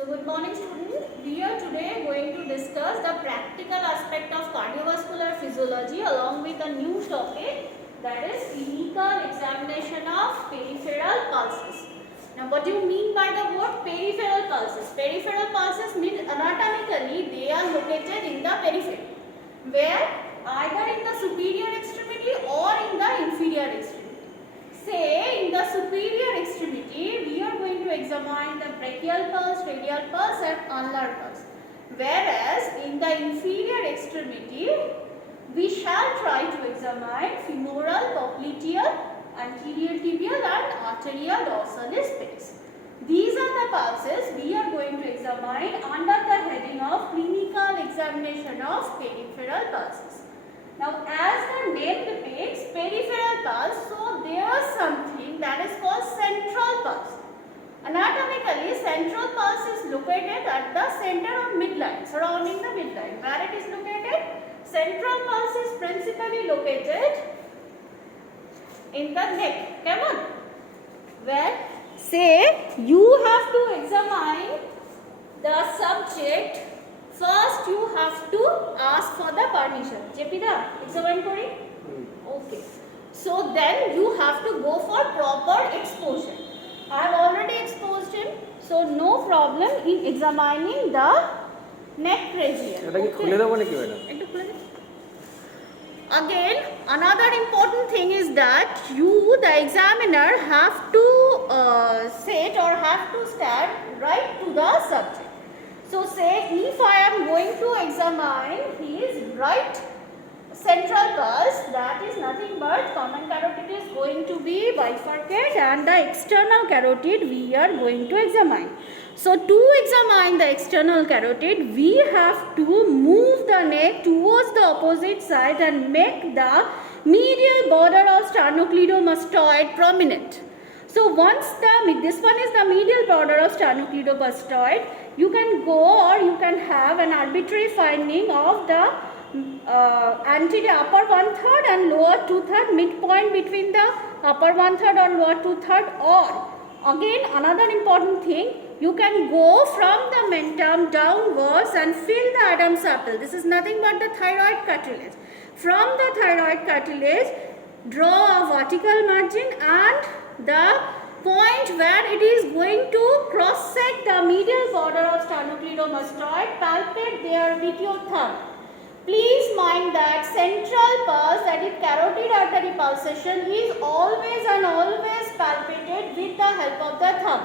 So good morning students. We are today going to discuss the practical aspect of cardiovascular physiology along with a new topic, that is clinical examination of peripheral pulses. Now what do you mean by the word peripheral pulses? Peripheral pulses means anatomically they are located in the periphery, where either in the superior extremity or in the inferior extremity. Say in the superior extremity we are going to examine the brachial pulse, radial pulse and ulnar pulse, whereas in the inferior extremity we shall try to examine femoral, popliteal, anterior tibial and arterial dorsalis space. These are the pulses we are going to examine under the heading of clinical examination of peripheral pulses. Now as the name depicts, peripheral pulse, so there is something that is called central pulse. Anatomically, central pulse is located at the center of midline, surrounding the midline. Where it is located? Central pulse is principally located in the neck. Come on. Where, say, you have to examine the subject. First, you have to ask for the permission. Jepida, examine kori? Okay. So then you have to go for proper exposure. I have already exposed him, so no problem in examining the neck region. Okay. Again, another important thing is that you, the examiner, have to sit or have to stand right to the subject. So say if I am going to examine his right central pulse, that is nothing but common carotid is going to be bifurcated and the external carotid we are going to examine. So to examine the external carotid, we have to move the neck towards the opposite side and make the medial border of sternocleidomastoid prominent. So once this one is the medial border of sternocleidomastoid, you can go or you can have an arbitrary finding of the anterior upper 1/3 and lower 2/3, midpoint between the upper 1/3 or lower 2/3, or again another important thing, you can go from the mentum downwards and fill the Adam's apple. This is nothing but the thyroid cartilage. From the thyroid cartilage, draw a vertical margin and the point where it is going to cross sect the medial border of sternocleidomastoid, palpate there with your thumb. Please mind that central pulse, that is carotid artery pulsation, is always and always palpated with the help of the thumb.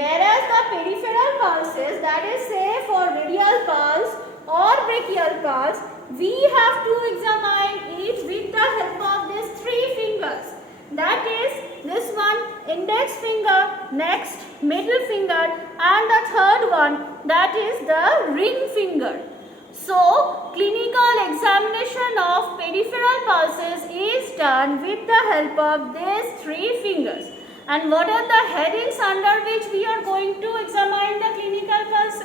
Whereas the peripheral pulses, that is say for radial pulse or brachial pulse, we have to examine it with the help of these three fingers. That is this one, index finger, next middle finger, and the third one, that is the ring finger. So clinical examination of peripheral pulses is done with the help of these three fingers. And what are the headings under which we are going to examine the clinical pulse,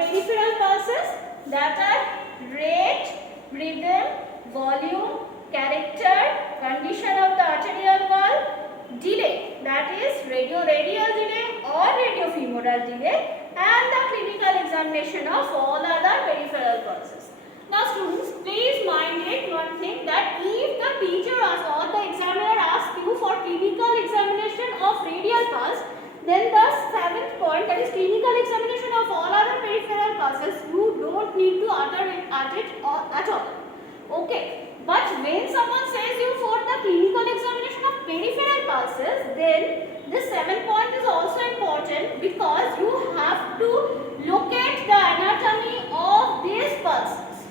peripheral pulses? That are rate, rhythm, volume, character, condition of the arterial wall, delay, that is radial delay or radiofemoral delay, and the clinical examination of all other peripheral pulses. Now students, please mind it one thing, that if the teacher asks or the examiner asks you for clinical examination of radial pulse, then the seventh point, that is clinical examination of all other peripheral pulses, you don't need to utter it at all. Okay. But when someone says you for the clinical examination of peripheral pulses, then this seventh point is also important, because you have to locate the anatomy of these pulses.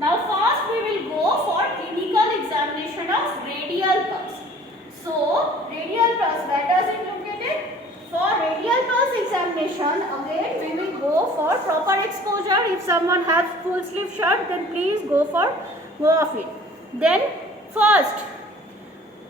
Now first we will go for clinical examination of radial pulse. So radial pulse, where does it located? For radial pulse examination, again we will go for proper exposure. If someone has full sleeve shirt, then please go off it. Then first,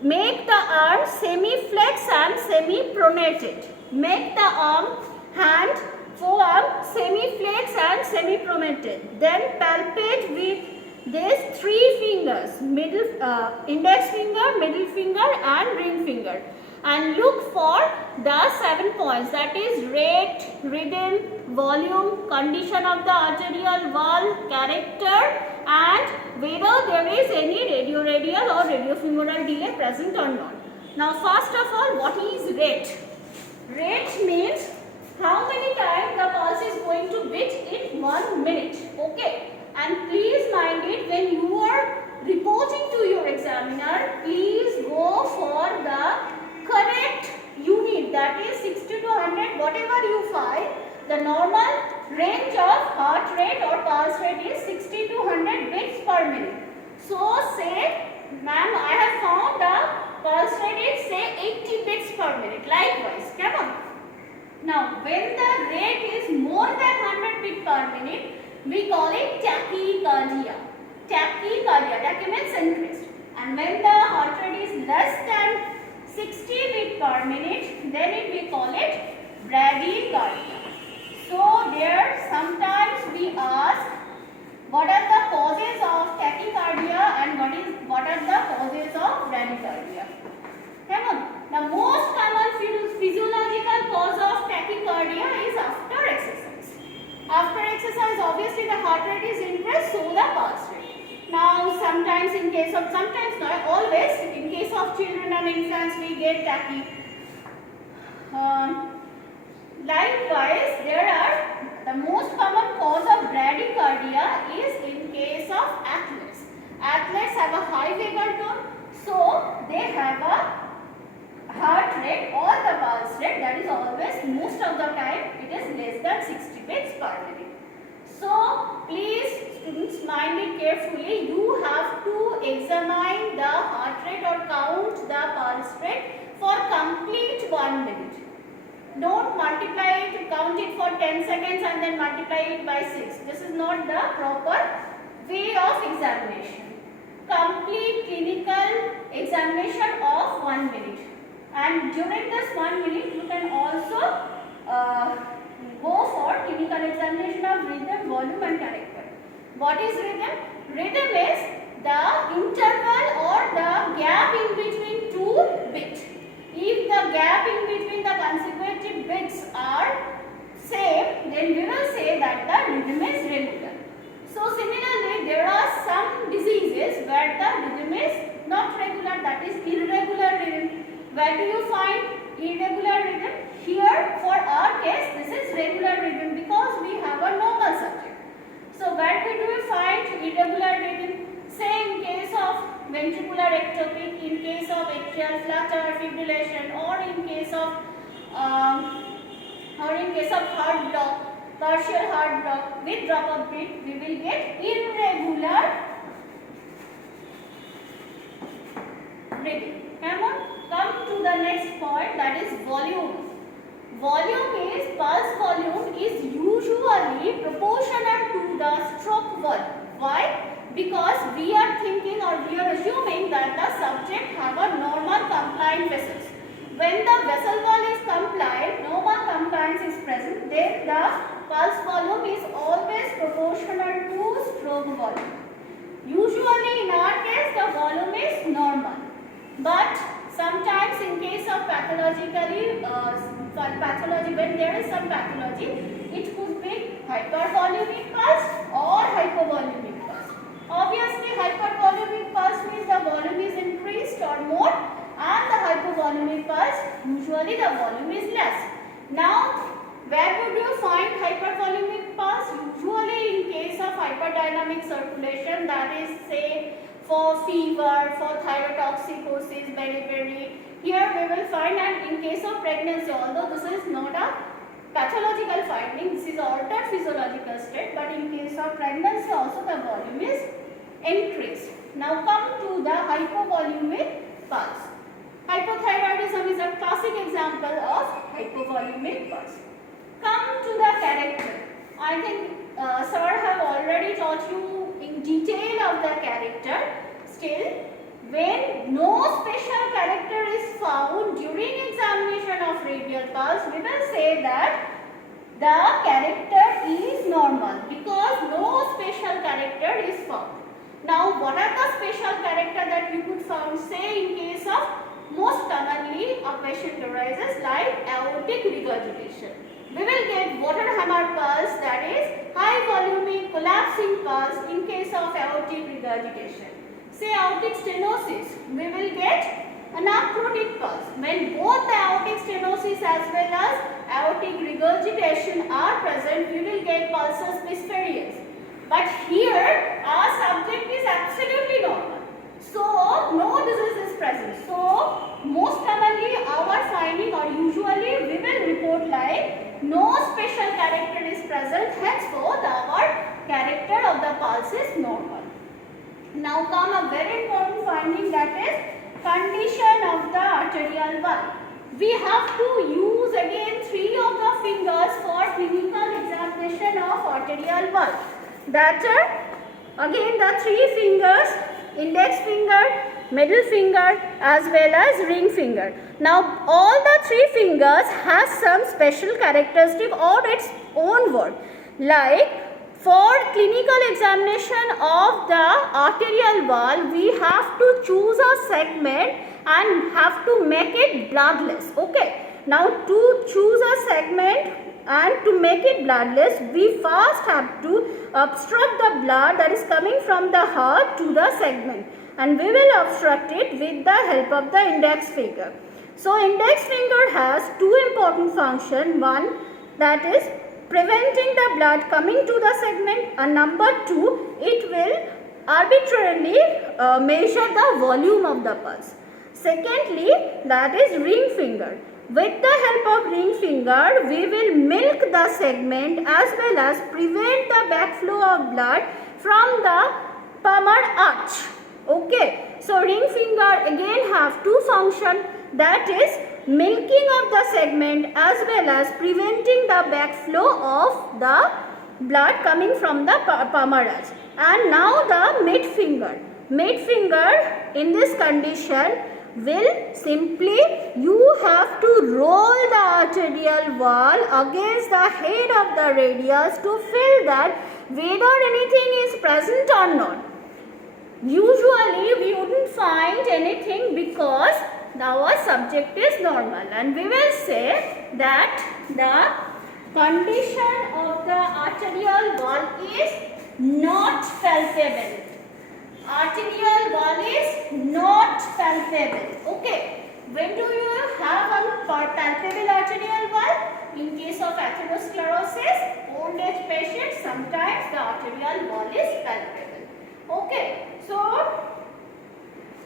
make the arm semi-flex and semi-pronated. Make the arm, hand, forearm semi-flex and semi-pronated. Then palpate with these three fingers, index finger, middle finger and ring finger. and look for the 7 points, that is rate, rhythm, volume, condition of the arterial wall, character, and whether there is any radioradial or radiofemoral delay present or not. Now first of all, what is rate? Rate means how many times the pulse is going to beat in 1 minute. Okay, and please mind it, when you are reporting to your examiner, please go for the correct unit, that is 60 to 100, whatever you find. The normal range of heart rate or pulse rate is 60 to 100 beats per minute. So say, ma'am, I have found the pulse rate is say 80 beats per minute. Likewise, come on. Now, when the rate is more than 100 beats per minute, we call it tachycardia. Tachycardia, tachy means increased. And when the heart rate is less than 60 beats per minute, then we call it bradycardia. So there sometimes we ask what are the causes of tachycardia and what are the causes of bradycardia. Come on. The most common physiological cause of tachycardia is after exercise. After exercise, obviously the heart rate is increased, so the pulse rate. Now sometimes in case of, sometimes not always, in case of children and infants we get tachy. Likewise, there are the most common cause of bradycardia is in case of athletes. Athletes have a high vagal tone, so they have a heart rate or the pulse rate that is always, most of the time it is less than 60 beats per minute. So please students, mind it carefully, you have to examine the heart rate or count the pulse rate for complete 1 minute. Don't multiply it, count it for 10 seconds and then multiply it by 6. This is not the proper way of examination. Complete clinical examination of 1 minute. And during this 1 minute, you can also go for clinical examination of rhythm, volume and character. What is rhythm? Rhythm is the interval or the gap in between two beats. If the gap in between the consecutive beats are same, then we will say that the rhythm is regular. So similarly, there are some diseases where the rhythm is not regular, that is irregular rhythm. Where do you find irregular rhythm? Here for our case, this is regular rhythm because we have a normal subject. So where do you find irregular rhythm? Say in case of ventricular ectopic, in case of atrial flutter, fibrillation, or in case of heart block, partial heart block with drop of beat, we will get irregular rhythm. Come to the next point, that is volume. Volume is, pulse volume is usually proportional to the stroke volume. Why? Because we are thinking or we are assuming that the subject have a normal compliant vessels. When the vessel wall is compliant, normal compliance is present, then the pulse volume is always proportional to stroke volume. Usually in our case the volume is normal, but sometimes in case of pathology, when there is some pathology, it could be hypervolumic pulse or hypovolumic pulse. Obviously, hypervolumic pulse means the volume is increased or more, and the hypovolumic pulse, usually the volume is less. Now, where would you find hypervolumic pulse? Usually in case of hyperdynamic circulation, that is say for fever, for thyrotoxicosis, beriberi. Here we will find, and in case of pregnancy, although this is not a pathological finding, this is altered physiological state, but in case of pregnancy also the volume is increased. Now come to the hypovolumic pulse. Hypothyroidism is a classic example of hypovolumic pulse. Come to the character. I think sir have already taught you in detail of the character. Still, when no special character is found during examination of radial pulse, we will say that the character is normal because no special character is found. Now, what are the special character that you could found? Say in case of most commonly a patient arises like aortic regurgitation. We will get water hammer pulse, that is high volumic collapsing pulse in case of aortic regurgitation. Say aortic stenosis, we will get anacrotic pulse. When both the aortic stenosis as well as aortic regurgitation are present, we will get pulsus pisphericus. But here our subject is absolutely normal. So no disease is present. So most commonly our finding, or usually we will report like no special character is present, henceforth our character of the pulse is normal. Now come a very important finding, that is condition of the arterial valve. We have to use again 3 of the fingers for clinical examination of arterial valve. That are again the 3 fingers, index finger, middle finger as well as ring finger. Now all the 3 fingers has some special characteristic or its own word. Like for clinical examination of the arterial valve, we have to choose a segment and have to make it bloodless. Okay. Now to choose a segment and to make it bloodless, we first have to obstruct the blood that is coming from the heart to the segment, and we will obstruct it with the help of the index finger. So index finger has 2 important functions. One, that is preventing the blood coming to the segment, and number 2, it will arbitrarily measure the volume of the pulse. Secondly, that is ring finger. With the help of ring finger, we will milk the segment as well as prevent the backflow of blood from the palmar arch. Okay, so ring finger again have 2 functions, that is milking of the segment as well as preventing the backflow of the blood coming from the palmar arch. And now the mid finger. Mid finger in this condition will simply, you have to roll the arterial wall against the head of the radius to feel that whether anything is present or not. Usually we wouldn't find anything because our subject is normal, and we will say that the condition of the arterial wall is not palpable. Arterial wall is not palpable. Okay. When do you have a palpable arterial wall? In case of atherosclerosis, old age patients, sometimes the arterial wall is palpable. Okay. So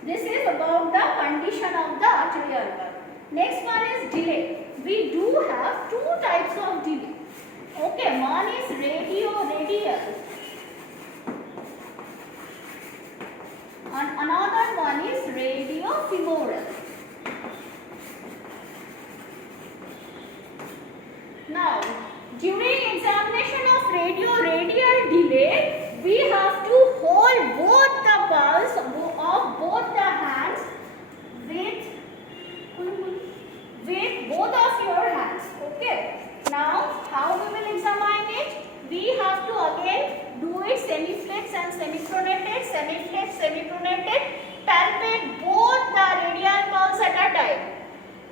this is about the condition of the arterial valve. Next one is delay. We do have 2 types of delay. Okay, one is radial and another one is radiofemoral. Now, during examination of radial delay, we have to hold both the pulse of both the hands with both of your hands. Okay. Now, how we will examine it? We have to again do it semiflex and semipronated, semiflex, semipronated, palpate both the radial pulse at a time.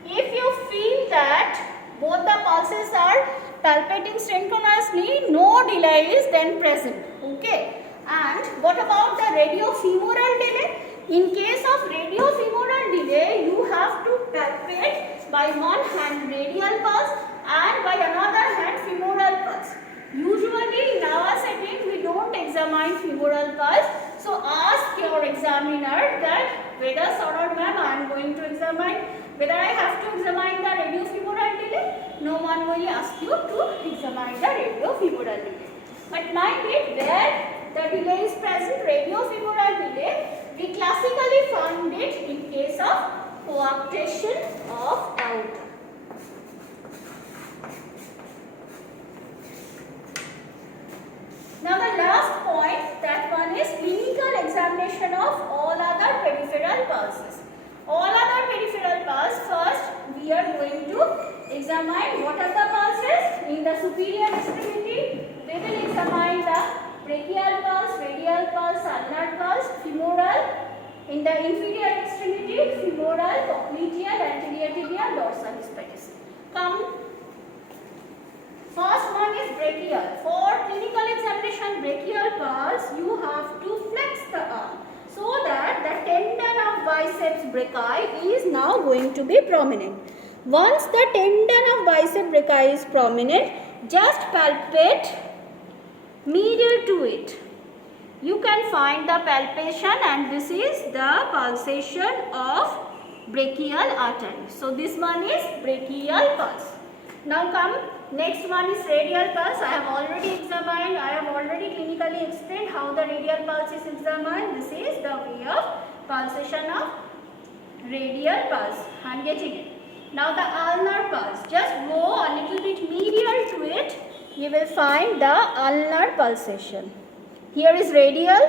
If you feel that both the pulses are palpating synchronously, no delay is then present. Okay. And what about the radiofemoral delay? In case of radiofemoral delay, you have to palpate by one hand radial pulse and by another hand femoral pulse. Usually in our setting we don't examine femoral pulse. So ask your examiner that whether sir or ma'am I am going to examine, whether I have to examine the radiofemoral delay. No one will ask you to examine the radiofemoral delay. But mind it, where the delay is present, radiofemoral delay, we classically found it in case of coarctation of aorta. Now the last point, that one is clinical examination of all other peripheral pulses. All other peripheral pulse, first we are going to examine what are the pulses. In the superior extremity, we will examine the brachial pulse, radial pulse, ulnar pulse, femoral, In the inferior extremity, femoral, popliteal, anterior tibial, dorsalis pedis. Come. First one is brachial. For clinical examination brachial pulse, you have to flex the arm so that the tendon of biceps brachii is now going to be prominent. Once the tendon of biceps brachii is prominent, just palpate medial to it. You can find the palpation, and this is the pulsation of brachial artery. So this one is brachial pulse. Now come, next one is radial pulse. I have already examined, I have already clinically explained how the radial pulse is examined. This is the way of pulsation of radial pulse. I am getting it. Now the ulnar pulse. Just go a little bit medial to it. You will find the ulnar pulsation. Here is radial,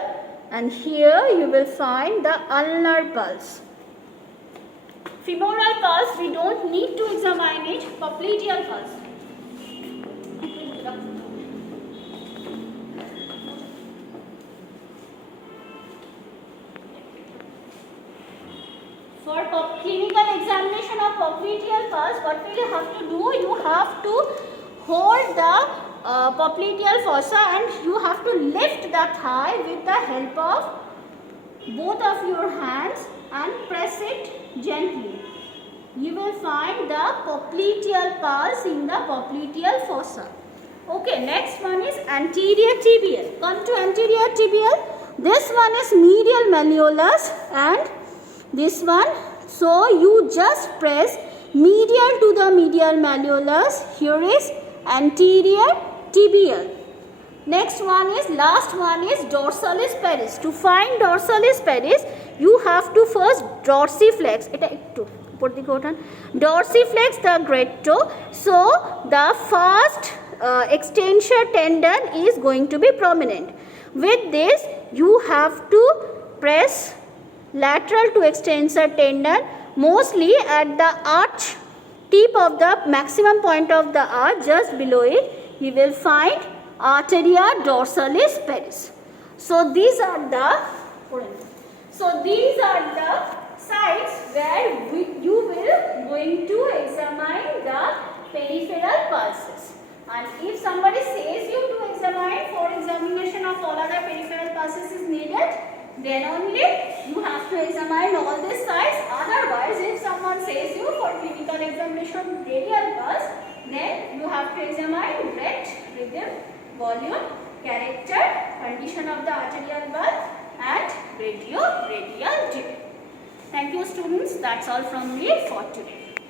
and here you will find the ulnar pulse. Femoral pulse, we don't need to examine it. Popliteal pulse. For clinical examination of popliteal pulse, what will you have to do? You have to hold the popliteal fossa and you have to lift the thigh with the help of both of your hands and press it gently. You will find the popliteal pulse in the popliteal fossa. Okay, next one is anterior tibial. Come to anterior tibial. This one is medial malleolus and this one. So you just press medial to the medial malleolus. Here is anterior tibial. Next one is, last one is dorsalis pedis. To find dorsalis pedis, you have to first dorsiflex. Dorsiflex the great toe. So the first extensor tendon is going to be prominent. With this, you have to press lateral to extensor tendon, mostly at the arch tip of the maximum point of the arch, just below it. You will find arteria dorsalis pedis. So these are the sites where you will going to examine the peripheral pulses. And if somebody says you to examine, for examination of all other peripheral pulses is needed, then only you have to examine all these sites. Otherwise, if someone says you for clinical examination radial pulse, then you have to examine breadth, rhythm, volume, character, condition of the arterial bulb and radial tip. Thank you students. That's all from me for today.